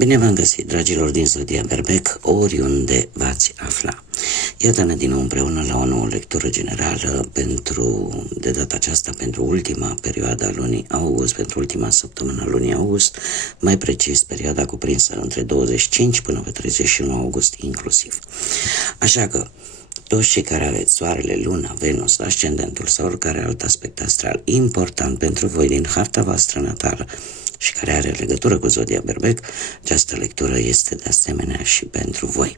Bine v-am găsit, dragilor din Zodia Berbec, oriunde v-ați afla. Iată-ne din nou împreună la o nouă lectură generală de data aceasta, pentru ultima perioadă a lunii august, pentru ultima săptămână a lunii august, mai precis perioada cuprinsă între 25 până pe 31 august inclusiv. Așa că, toți cei care aveți Soarele, Luna, Venus, Ascendentul sau oricare alt aspect astral important pentru voi din harta voastră natală și care are legătură cu Zodia Berbec, această lectură este de asemenea și pentru voi.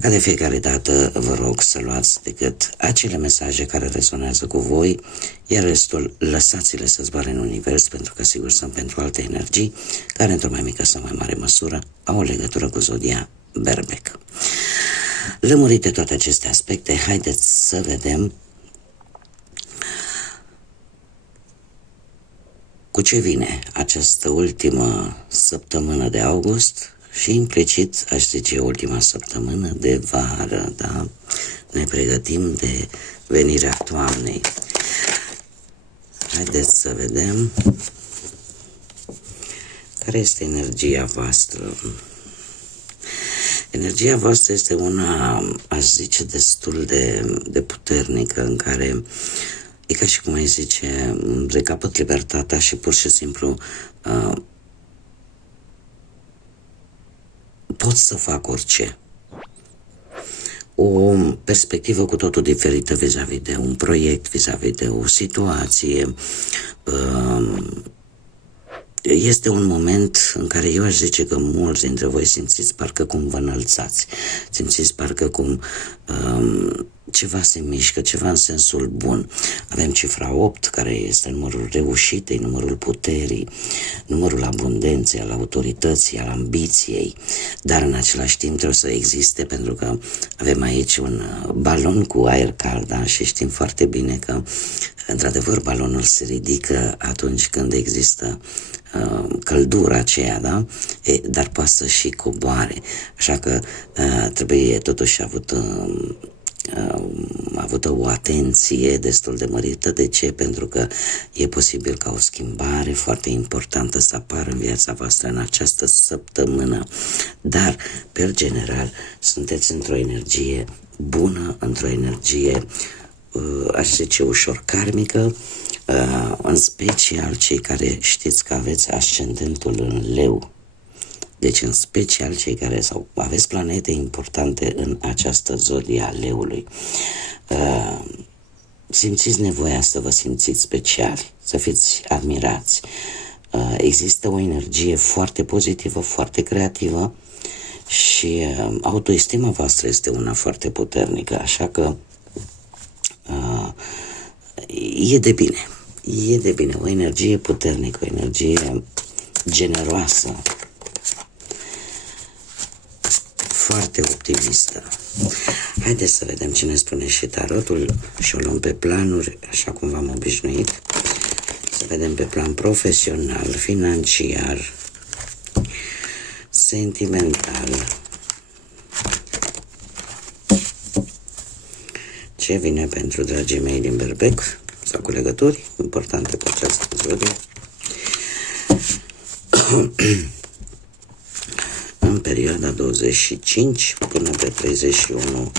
Ca de fiecare dată, vă rog să luați decât acele mesaje care rezonează cu voi, iar restul lăsați-le să zboare în univers, pentru că sigur sunt pentru alte energii care, într-o mai mică sau mai mare măsură, au o legătură cu Zodia Berbec. Lămurite toate aceste aspecte, haideți să vedem cu ce vine această ultimă săptămână de august și implicit, aș zice, ultima săptămână de vară, da? Ne pregătim de venirea toamnei. Haideți să vedem care este energia voastră. Energia voastră este una, aș zice, destul de puternică, în care e ca și cum ai zice, recapăt libertatea și pur și simplu pot să fac orice. O perspectivă cu totul diferită vis-a-vis de un proiect, vis-a-vis de o situație. Este un moment în care eu aș zice că mulți dintre voi simțiți parcă cum vă înălțați, simțiți parcă cum ceva se mișcă, ceva în sensul bun. Avem cifra 8, care este numărul reușitei, numărul puterii, numărul abundenței, al autorității, al ambiției, dar în același timp trebuie să existe, pentru că avem aici un balon cu aer cald, da? Și știm foarte bine că, într-adevăr, balonul se ridică atunci când există căldura aceea, da? Dar poate să și coboare. Așa că trebuie totuși avută o atenție destul de mărită. De ce? Pentru că e posibil ca o schimbare foarte importantă să apară în viața voastră în această săptămână. Dar, pe general, sunteți într-o energie bună, într-o energie, aș zice, ușor karmică, în special cei care știți că aveți ascendentul în Leu. Deci în special cei care aveți planete importante în această zodie a Leului. Simțiți nevoia să vă simțiți speciali, să fiți admirați. Există o energie foarte pozitivă, foarte creativă și autoestima voastră este una foarte puternică, așa că e de bine. E de bine, o energie puternică, o energie generoasă, foarte optimistă. Haideți să vedem ce ne spune și tarotul și o luăm pe planuri, așa cum v-am obișnuit. Să vedem pe plan profesional, financiar, sentimental. Ce vine pentru dragii mei din Berbec sau cu legături importante cu această zodie în perioada 25 până pe 31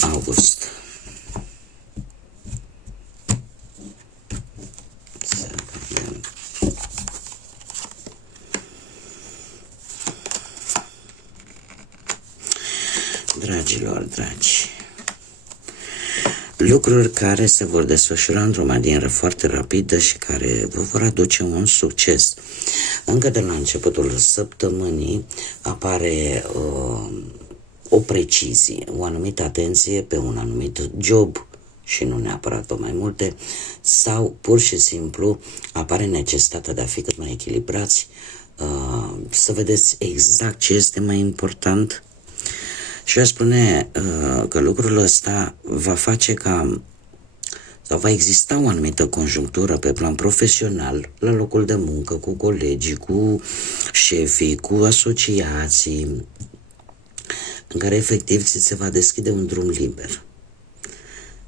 august. Să vedem. Dragilor dragi, lucruri care se vor desfășura într-o manieră foarte rapidă și care vă vor aduce un succes. Încă de la începutul săptămânii apare o precizie, o anumită atenție pe un anumit job și nu neapărat pe mai multe, sau pur și simplu apare necesitatea de a fi cât mai echilibrați, să vedeți exact ce este mai important. Și eu spune că lucrul ăsta va face sau va exista o anumită conjunctură pe plan profesional, la locul de muncă, cu colegii, cu șefii, cu asociații, în care efectiv ți se va deschide un drum liber.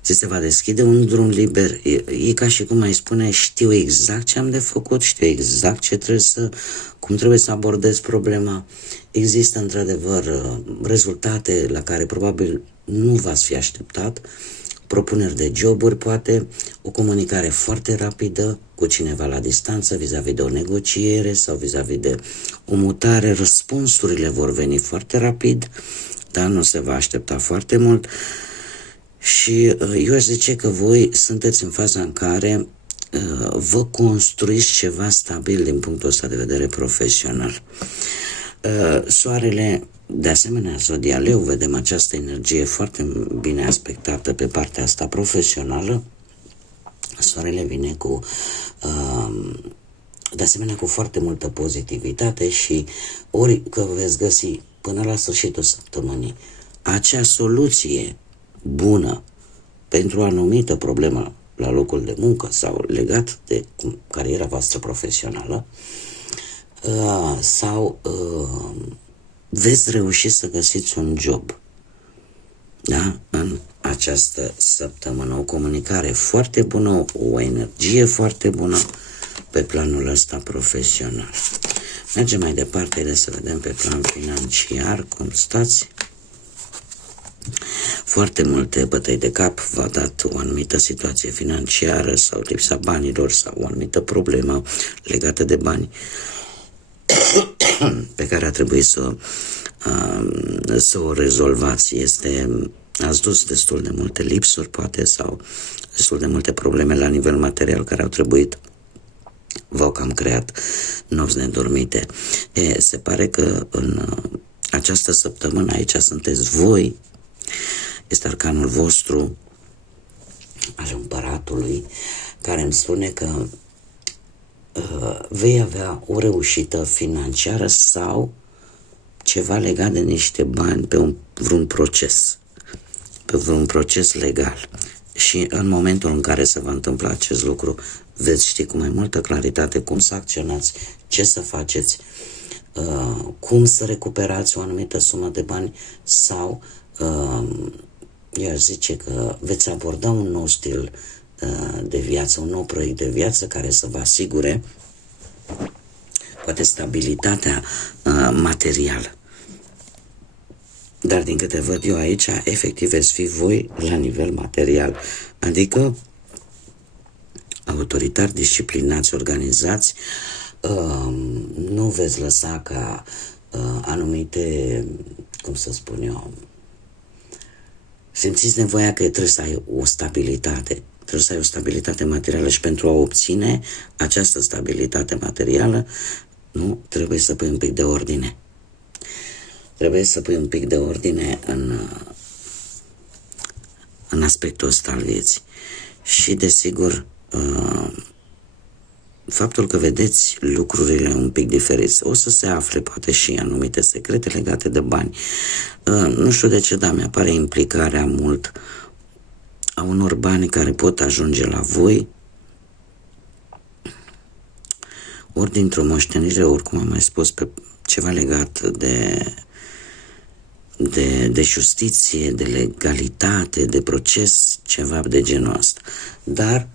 ți se va deschide un drum liber. E ca și cum ai spune, știu exact ce am de făcut, știu exact cum trebuie să abordez problema. Există într-adevăr rezultate la care probabil nu v-ați fi așteptat, propuneri de joburi, poate o comunicare foarte rapidă cu cineva la distanță vis-a-vis de o negociere sau vis-a-vis de o mutare. Răspunsurile vor veni foarte rapid, dar nu se va aștepta foarte mult. Și eu aș zice că voi sunteți în faza în care vă construiți ceva stabil din punctul ăsta de vedere profesional. Soarele, de asemenea, zodialeu, vedem această energie foarte bine aspectată pe partea asta profesională. Soarele vine de asemenea cu foarte multă pozitivitate și ori că veți găsi până la sfârșitul săptămânii acea soluție bună pentru o anumită problemă la locul de muncă sau legat de cariera voastră profesională, sau veți reuși să găsiți un job, da? În această săptămână, o comunicare foarte bună, o energie foarte bună pe planul ăsta profesional. Mergem mai departe, să vedem pe plan financiar cum stați. Foarte multe bătăi de cap v-a dat o anumită situație financiară sau lipsa banilor sau o anumită problemă legată de bani pe care a trebuit să o rezolvați. Ați dus destul de multe lipsuri, poate, sau destul de multe probleme la nivel material care au trebuit, v-au cam creat nopți nedormite. Se pare că în această săptămână aici sunteți voi, este arcanul vostru al împăratului, care îmi spune că vei avea o reușită financiară sau ceva legat de niște bani pe vreun proces legal. Și în momentul în care se va întâmpla acest lucru, veți ști cu mai multă claritate cum să acționați, ce să faceți, cum să recuperați o anumită sumă de bani sau eu aș zice că veți aborda un nou stil de viață, un nou proiect de viață care să vă asigure poate stabilitatea materială. Dar din câte văd eu aici, efectiv veți fi voi la nivel material, adică autoritari, disciplinați, organizați, nu veți lăsa ca anumite, cum să spun eu, simțiți nevoia că trebuie să ai o stabilitate. Trebuie să ai o stabilitate materială și pentru a obține această stabilitate materială, nu, trebuie să pui un pic de ordine. Trebuie să pui un pic de ordine în aspectul ăsta al vieții. Și, desigur, faptul că vedeți lucrurile un pic diferite, o să se afle poate și anumite secrete legate de bani. Nu știu de ce, dar mi-apare implicarea mult a unor bani care pot ajunge la voi, ori dintr-o moștenire, ori, cum am mai spus, pe ceva legat de justiție, de legalitate, de proces, ceva de genul ăsta. Dar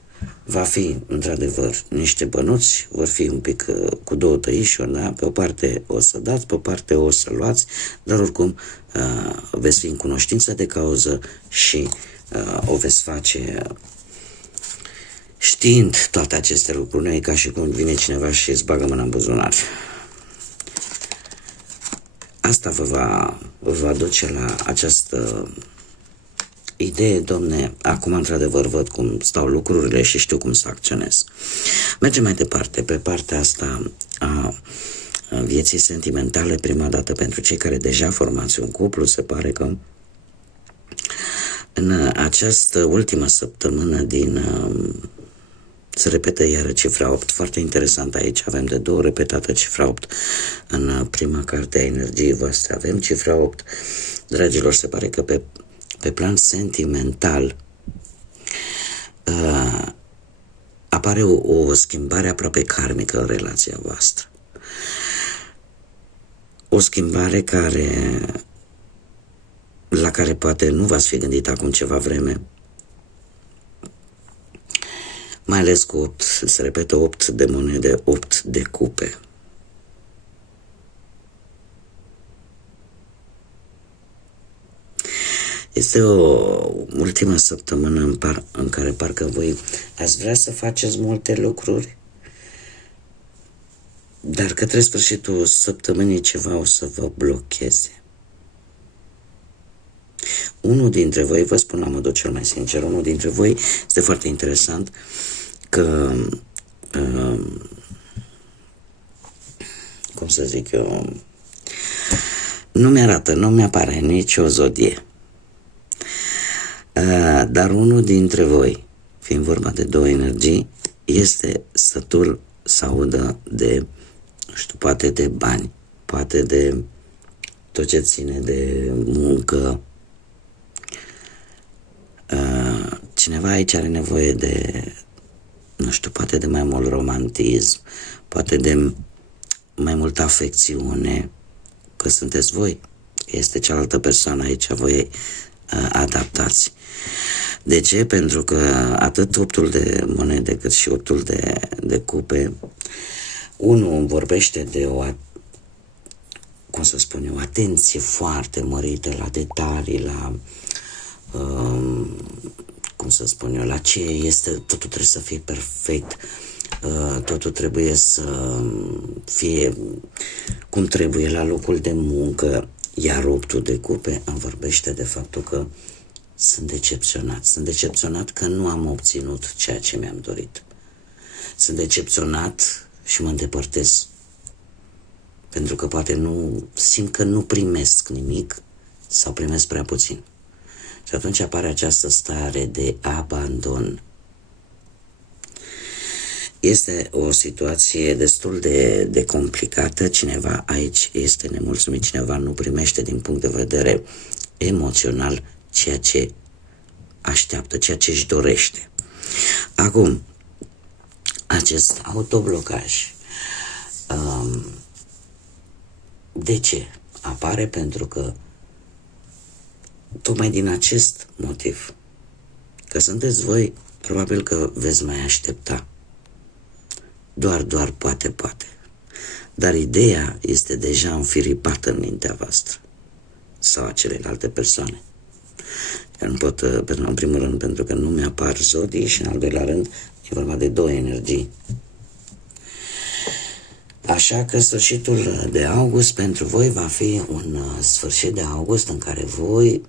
va fi, într-adevăr, niște bănuți, vor fi un pic cu două tăișuri, da? Pe o parte o să dați, pe o parte o să luați, dar oricum veți fi în cunoștință de cauză și o veți face știind toate aceste lucruri. Nu e ca și cum vine cineva și îți bagă mâna în buzunar. Asta vă va duce la această idee, domne, acum într-adevăr văd cum stau lucrurile și știu cum să acționez. Mergem mai departe, pe partea asta a vieții sentimentale, prima dată pentru cei care deja formați un cuplu, se pare că în această ultimă săptămână se repetă iară cifra 8, foarte interesant aici, avem de două repetată cifra 8 în prima carte a energiei voastre, avem cifra 8, dragilor, se pare că pe plan sentimental apare o schimbare aproape karmică în relația voastră. O schimbare la care poate nu v-ați fi gândit acum ceva vreme, mai ales cu 8, se repetă 8 de monede, 8 de cupe. Este o ultimă săptămână în care parcă voi ați vrea să faceți multe lucruri, dar către sfârșitul săptămânii ceva o să vă blocheze. Unul dintre voi, vă spun la modul cel mai sincer, unul dintre voi este foarte interesant că, cum să zic eu, nu mi-apare nicio zodie. Dar unul dintre voi, fiind vorba de două energii, este sătul să audă de, nu știu, poate de bani, poate de tot ce ține de muncă. Cineva aici are nevoie de, nu știu, poate de mai mult romantism, poate de mai multă afecțiune, că sunteți voi, este cealaltă persoană aici, voi adaptați. De ce? Pentru că atât 8-ul de monede cât și 8-ul de cupe, unul vorbește de o, cum să spun eu, atenție foarte mărită la detalii, la cum să spun eu, la ce este, totul trebuie să fie perfect, totul trebuie să fie cum trebuie la locul de muncă, iar 8-ul de cupe îmi vorbește de faptul că sunt decepționat. Sunt decepționat că nu am obținut ceea ce mi-am dorit. Sunt decepționat și mă îndepărtez. Pentru că poate nu simt că nu primesc nimic sau primesc prea puțin. Și atunci apare această stare de abandon. Este o situație destul de complicată. Cineva aici este nemulțumit, cineva nu primește din punct de vedere emoțional ceea ce așteaptă, ceea ce își dorește. Acum, acest autoblocaj, de ce? Apare pentru că tocmai din acest motiv, că sunteți voi, probabil că veți mai aștepta. Doar, poate. Dar ideea este deja înfiripată în mintea voastră sau a celelalte persoane. Eu nu pot, în primul rând, pentru că nu mi-apar zodii și în al doilea rând e vorba de două energii. Așa că sfârșitul de august pentru voi va fi un sfârșit de august în care voi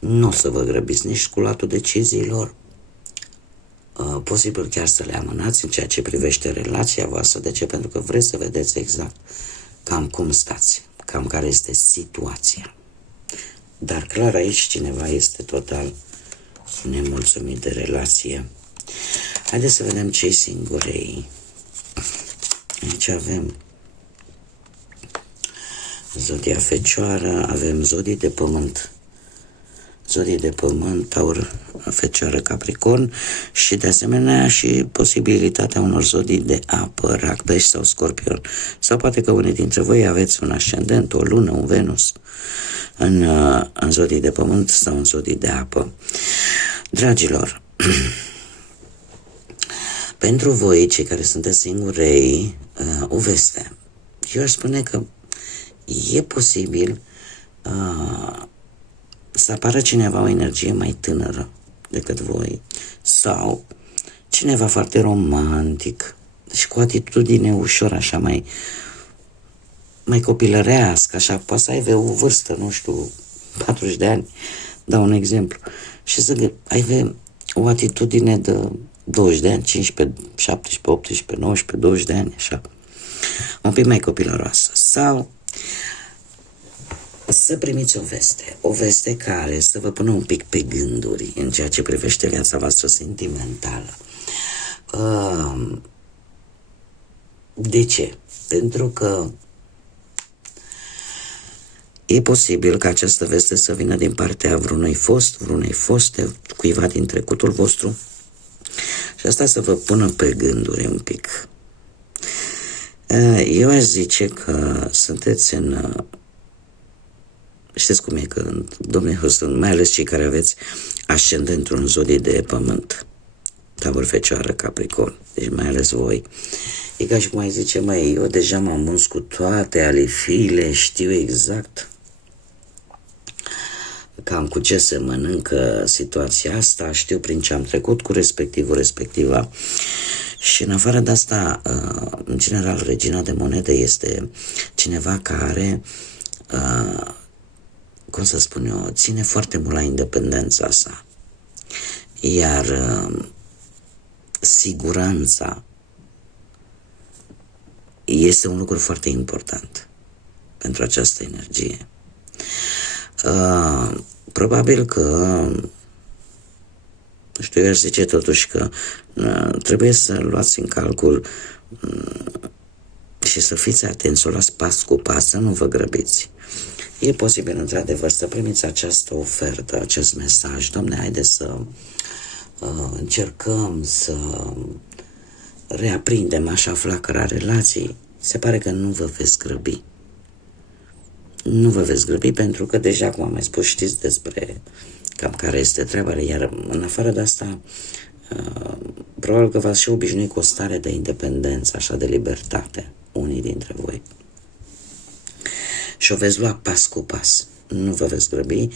nu o să vă grăbiți nici cu luatul deciziilor, posibil chiar să le amânați în ceea ce privește relația voastră. De ce? Pentru că vreți să vedeți exact cam cum stați, cam care este situația. Dar clar aici cineva este total nemulțumit de relație. Haideți să vedem cei singurei. Aici avem zodia Fecioară, avem zodii de pământ. Zodii de pământ, Taur, Fecioară, Capricorn și de asemenea și posibilitatea unor zodii de apă, Rac, Pești sau Scorpion. Sau poate că unii dintre voi aveți un ascendent, o lună, un Venus în zodii de pământ sau în zodii de apă. Dragilor, pentru voi, cei care sunteți singurei, o veste. Eu aș spune că e posibil să apară cineva o energie mai tânără decât voi sau cineva foarte romantic și cu atitudine ușor așa mai copilărească, așa, poate să aibă o vârstă, nu știu, 40 de ani, dau un exemplu, și să aibă o atitudine de 20 de ani, 15, 17, 18, 19, 20 de ani, așa, un pic mai copilăroasă. Sau să primiți o veste care să vă pună un pic pe gânduri în ceea ce privește viața voastră sentimentală. De ce? Pentru că e posibil ca această veste să vină din partea vreunei foste, cuiva din trecutul vostru, și asta să vă pună pe gânduri un pic. Eu aș zice că sunteți știți cum e, că, domnule Houston, mai ales cei care aveți ascendentul în zodii de pământ, Taur, Fecioară, Capricorn, deci mai ales voi. E ca și cum ai zice, măi, eu deja m-am uns cu toate alifiile, știu exact cam cu ce se mănâncă situația asta, știu prin ce am trecut cu respectivul, respectiva. Și în afară de asta, în general, regina de monede este cineva care, cum să spun eu, ține foarte mult la independența sa. Iar siguranța este un lucru foarte important pentru această energie. Probabil că, nu știu, eu aș zice totuși că trebuie să luați în calcul și să fiți atenți, să o luați pas cu pas, să nu vă grăbiți. E posibil, într-adevăr, să primiți această ofertă, acest mesaj. Doamne, haideți să încercăm să reaprindem așa flacăra relației. Se pare că nu vă veți grăbi. Nu vă veți grăbi pentru că deja, cum am mai spus, știți despre cam care este treaba. Iar în afară de asta, probabil că v-ați și obișnuit cu o stare de independență, așa de libertate, unii dintre voi. Și o veți lua pas cu pas. Nu vă veți grăbi.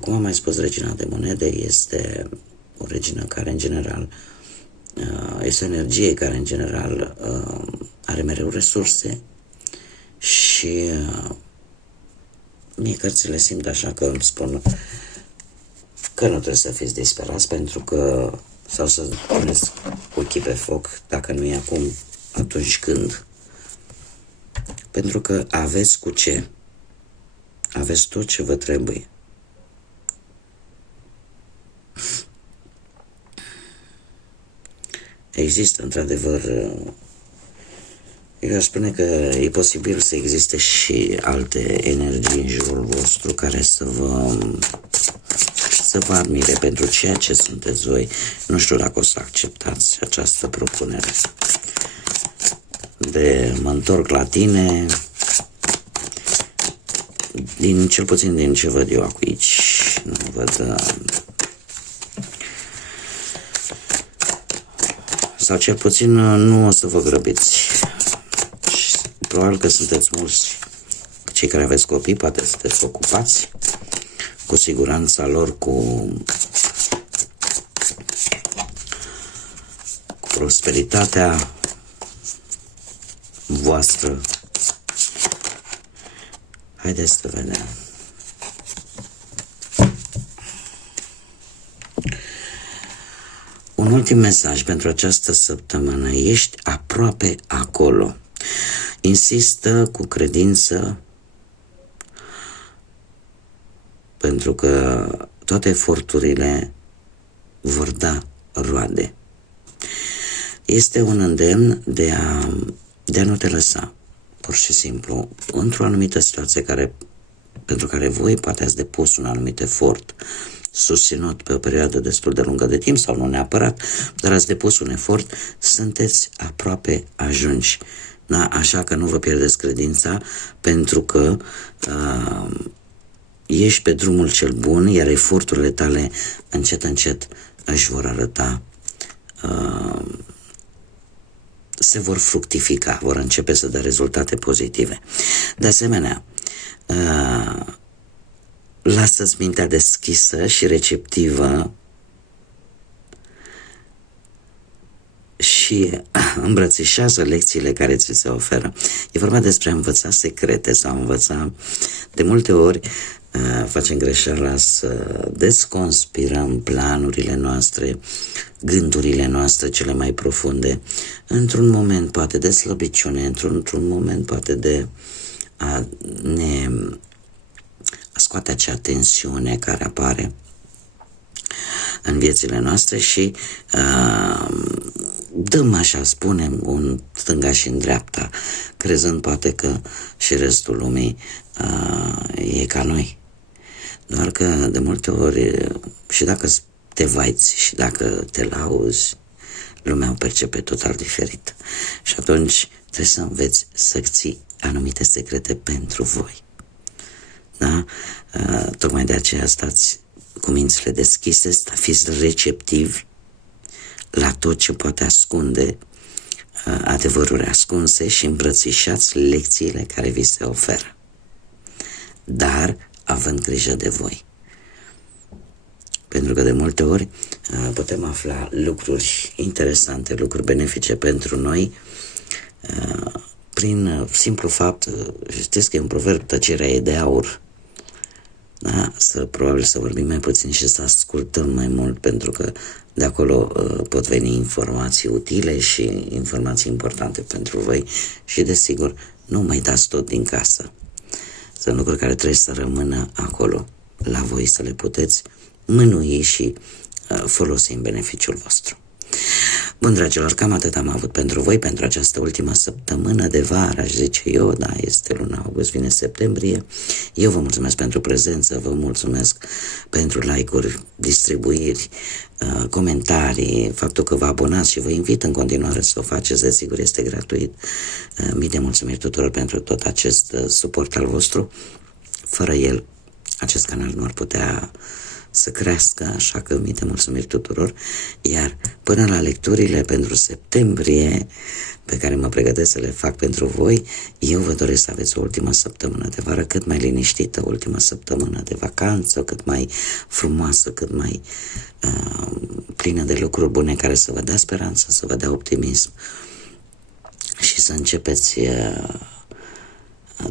Cum am mai spus, regina de monede este o regină care, în general, este o energie care, în general, are mereu resurse și mie cărțile simt așa că îmi spun că nu trebuie să fiți disperați pentru că, sau să puneți ochii pe foc, dacă nu e acum, atunci când. Pentru că aveți cu ce. Aveți tot ce vă trebuie. Există, într-adevăr, eu aș spune că e posibil să existe și alte energii în jurul vostru care să vă admire pentru ceea ce sunteți voi. Nu știu dacă o să acceptați această propunere. Mă întorc la tine, cel puțin din ce văd eu aici. Nu văd... sau cel puțin nu o să vă grăbiți. Probabil că sunteți mulți cei care aveți copii, poate sunteți ocupați cu siguranța lor, cu prosperitatea voastră. Haideți să vedem. Un ultim mesaj pentru această săptămână. Ești aproape acolo. Insistă cu credință, pentru că toate eforturile vor da roade. Este un îndemn de a nu te lăsa, pur și simplu, într-o anumită situație pentru care voi poate ați depus un anumit efort susținut pe o perioadă destul de lungă de timp sau nu neapărat, dar ați depus un efort, sunteți aproape ajunși. Da? Așa că nu vă pierdeți credința, pentru că ești pe drumul cel bun, iar eforturile tale încet, încet își vor arăta, se vor fructifica, vor începe să dea rezultate pozitive. De asemenea, lasă-ți mintea deschisă și receptivă și îmbrățișează lecțiile care ți se oferă. E vorba despre a învăța secrete sau a învăța. De multe ori facem greșeala să desconspirăm planurile noastre, gândurile noastre cele mai profunde, într-un moment poate de slăbiciune, într-un moment poate de a scoate acea tensiune care apare în viețile noastre și dăm așa, spunem, un stânga și în dreapta, crezând poate că și restul lumii e ca noi. Doar că de multe ori, și dacă te vaiți și dacă te lauzi, lumea o percepe total diferit. Și atunci trebuie să înveți să ții anumite secrete pentru voi. Da? Tocmai de aceea stați cu mințile deschise, fiți receptivi la tot ce poate ascunde adevăruri ascunse și îmbrățișați lecțiile care vi se oferă, dar având grijă de voi. Pentru că de multe ori putem afla lucruri interesante, lucruri benefice pentru noi prin simplu fapt, știți că e un proverb, tăcerea e de aur. Da? Probabil să vorbim mai puțin și să ascultăm mai mult, pentru că de acolo pot veni informații utile și informații importante pentru voi și desigur nu mai dați tot din casă. Sunt lucruri care trebuie să rămână acolo la voi, să le puteți mânui și folosi în beneficiul vostru. Bun, dragilor, cam atât am avut pentru voi pentru această ultimă săptămână de vară, aș zice eu, da, este luna august, vine septembrie. Eu vă mulțumesc pentru prezență, vă mulțumesc pentru like-uri, distribuiri, comentarii, faptul că vă abonați și vă invit în continuare să o faceți, desigur este gratuit. Mii de mulțumiri tuturor pentru tot acest suport al vostru. Fără el, acest canal nu ar putea să crească, așa că mii de mulțumiri tuturor. Iar până la lecturile pentru septembrie, pe care mă pregătesc să le fac pentru voi, eu vă doresc să aveți o ultimă săptămână de vară cât mai liniștită, o ultimă săptămână de vacanță, cât mai frumoasă, cât mai plină de lucruri bune care să vă dea speranță, să vă dea optimism și să începeți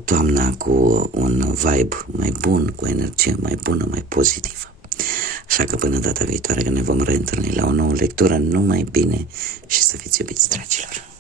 toamna cu un vibe mai bun, cu energie mai bună, mai pozitivă. Așa că până data viitoare, când ne vom reîntâlni la o nouă lectură, numai bine și să fiți iubiți, dragilor!